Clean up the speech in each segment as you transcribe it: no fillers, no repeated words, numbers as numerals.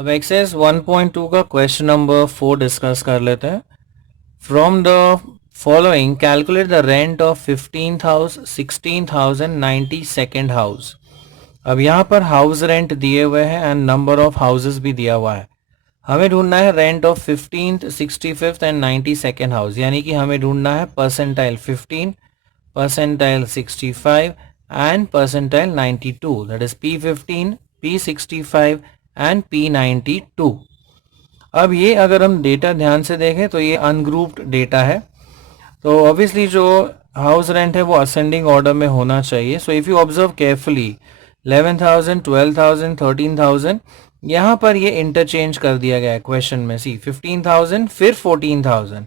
अब एक्सरसाइज 1.2 का question number 4 discuss कर लेते हैं. From the following calculate the rent of 15th house, 16th house and 92nd house. अब यहाँ पर हाउस रेंट दिए हुए हैं एंड नंबर ऑफ हाउसेस भी दिया हुआ है. हमें ढूंढना है rent of 15th, 65th and 92nd house, यानी कि हमें ढूंढना है percentile 15, percentile 65 and percentile 92. That is P15, P65 and P92. अब ये अगर हम डेटा ध्यान से देखें तो ये अनग्रुप्ड डेटा है. तो ऑब्वियसली जो हाउस रेंट है वो असेंडिंग ऑर्डर में होना चाहिए. So if you observe carefully 11,000, 12,000, 13,000, यहाँ पर ये इंटरचेंज कर दिया गया है क्वेश्चन में. सी 15,000 फिर 14,000,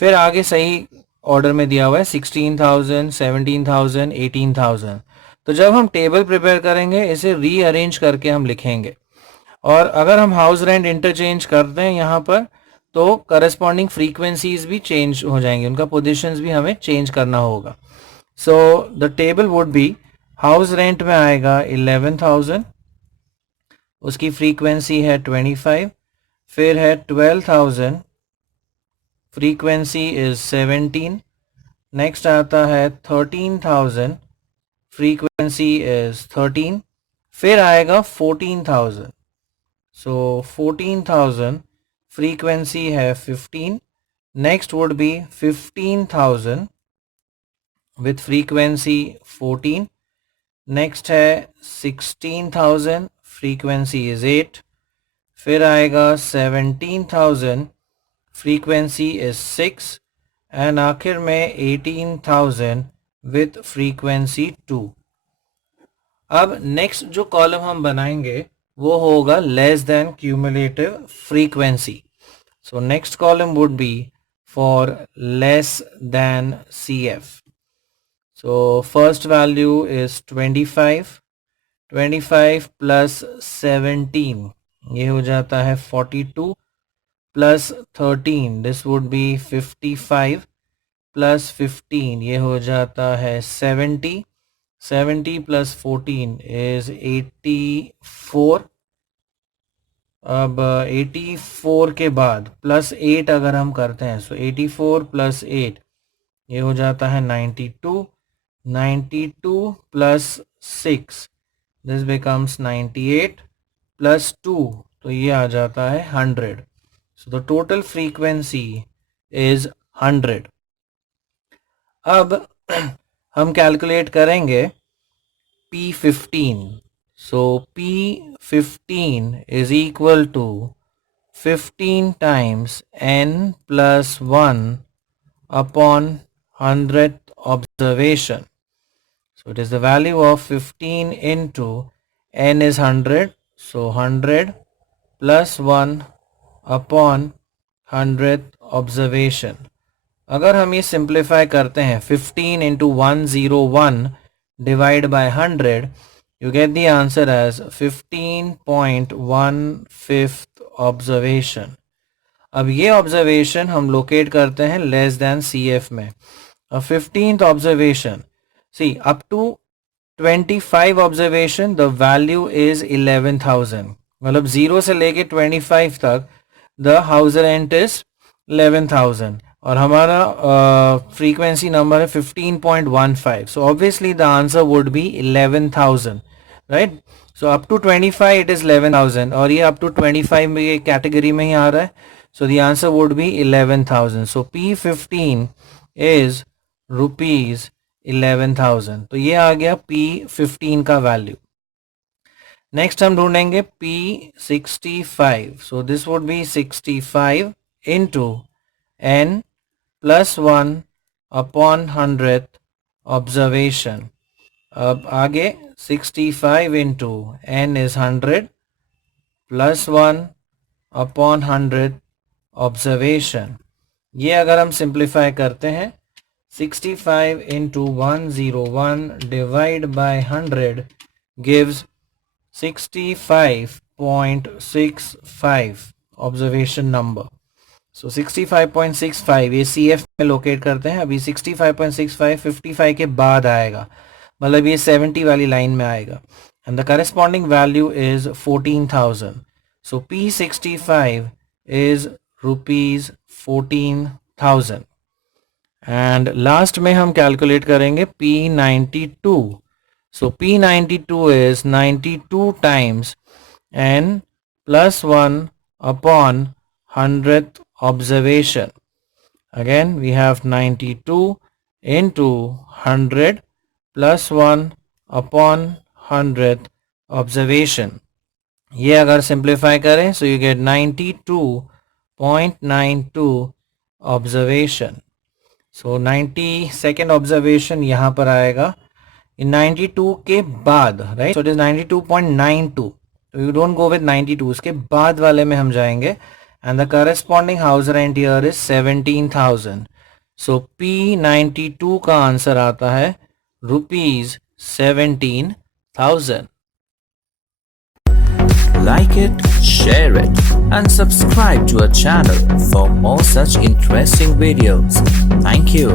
फिर आगे सही ऑर्डर में दिया हुआ है 16,000, 17,000, 18,000. तो जब हम टेबल प्रिपेयर करेंगे इसे रीअरेंज करके हम लिखेंगे. और अगर हम हाउस रेंट इंटरचेंज करते हैं यहाँ पर तो करस्पॉन्डिंग फ्रीक्वेंसीज भी चेंज हो जाएंगे, उनका पोजीशंस भी हमें चेंज करना होगा. So the table would be, house rent में आएगा 11,000, उसकी फ्रीक्वेंसी है 25, फिर है 12,000, फ्रीक्वेंसी इज 17. नेक्स्ट आता है 13,000, फ्रीक्वेंसी इज 13, फिर आएगा 14,000. सो 14,000, frequency है 15. next would be 15,000 with frequency 14. next है 16,000, frequency is 8. फिर आएगा 17,000, frequency is 6. एंड आखिर में 18,000 with frequency 2. अब नेक्स्ट जो कॉलम हम बनाएंगे वो होगा less than cumulative frequency. So next column would be for less than CF. So first value is 25, 25 plus 17 ये हो जाता है 42, plus 13 this would B 55, plus 15 ये हो जाता है 70, 70 प्लस 14 इज 84. अब 84 के बाद प्लस 8 अगर हम करते हैं सो 84 प्लस 8 ये हो जाता है 92, 92 प्लस 6 दिस बिकम्स 98, प्लस 2 तो ये आ जाता है 100. So the total frequency is 100. अब हम कैलकुलेट करेंगे P15. So P15 is equal to 15 times n plus 1 upon 100th observation. So it is the value of 15 into n is 100. So 100 plus 1 upon 100th observation. अगर हम ये simplify करते हैं 15 into 101 divide by 100, you get the answer as 15.15th observation. अब ये observation हम locate करते हैं लेस देन CF में. अब 15th observation, see up to 25 observation the value is 11,000. मतलब 0 से लेके 25 तक द हाउस रेंट इज 11,000 और हमारा फ्रीक्वेंसी नंबर है 15.15. So obviously the answer would be 11,000, right. So up to 25 it is 11,000 और ये अप टू 25 में ये कैटेगरी में ही आ रहा है. So the answer would be 11,000. So P15 is ₹11,000. तो ये आ गया P15 का वैल्यू. नेक्स्ट हम ढूंढेंगे P65. So this would be 65 into n plus 1 upon 100th observation. अब आगे 65 into n is 100 plus 1 upon 100th observation. ये अगर हम सिंप्लीफाई करते हैं 65 into 101 divide by 100 gives 65.65 observation number. So 65.65 ये CF में लोकेट करते हैं. अभी 65.65 55 के बाद आएगा, मतलब ये 70 वाली लाइन में आएगा. And the corresponding value is 14,000. So P65 is rupees 14,000. And last में हम कैलकुलेट करेंगे P92. So P92 is 92 times n plus 1 upon 100th observation. Again we have 92 into 100 plus 1 upon 100th observation. ये अगर simplify करें so you get 92.92 observation. So 92nd observation यहाँ पर आएगा इन 92 के बाद, राइट. So it is 92.92. तो यू डोंट गो विद 92, उसके बाद वाले में हम जाएंगे. And the corresponding house rent year is 17,000. So P92 का आंसर आता है ₹17,000. Like it, share it, and subscribe to our channel for more such interesting videos. Thank you.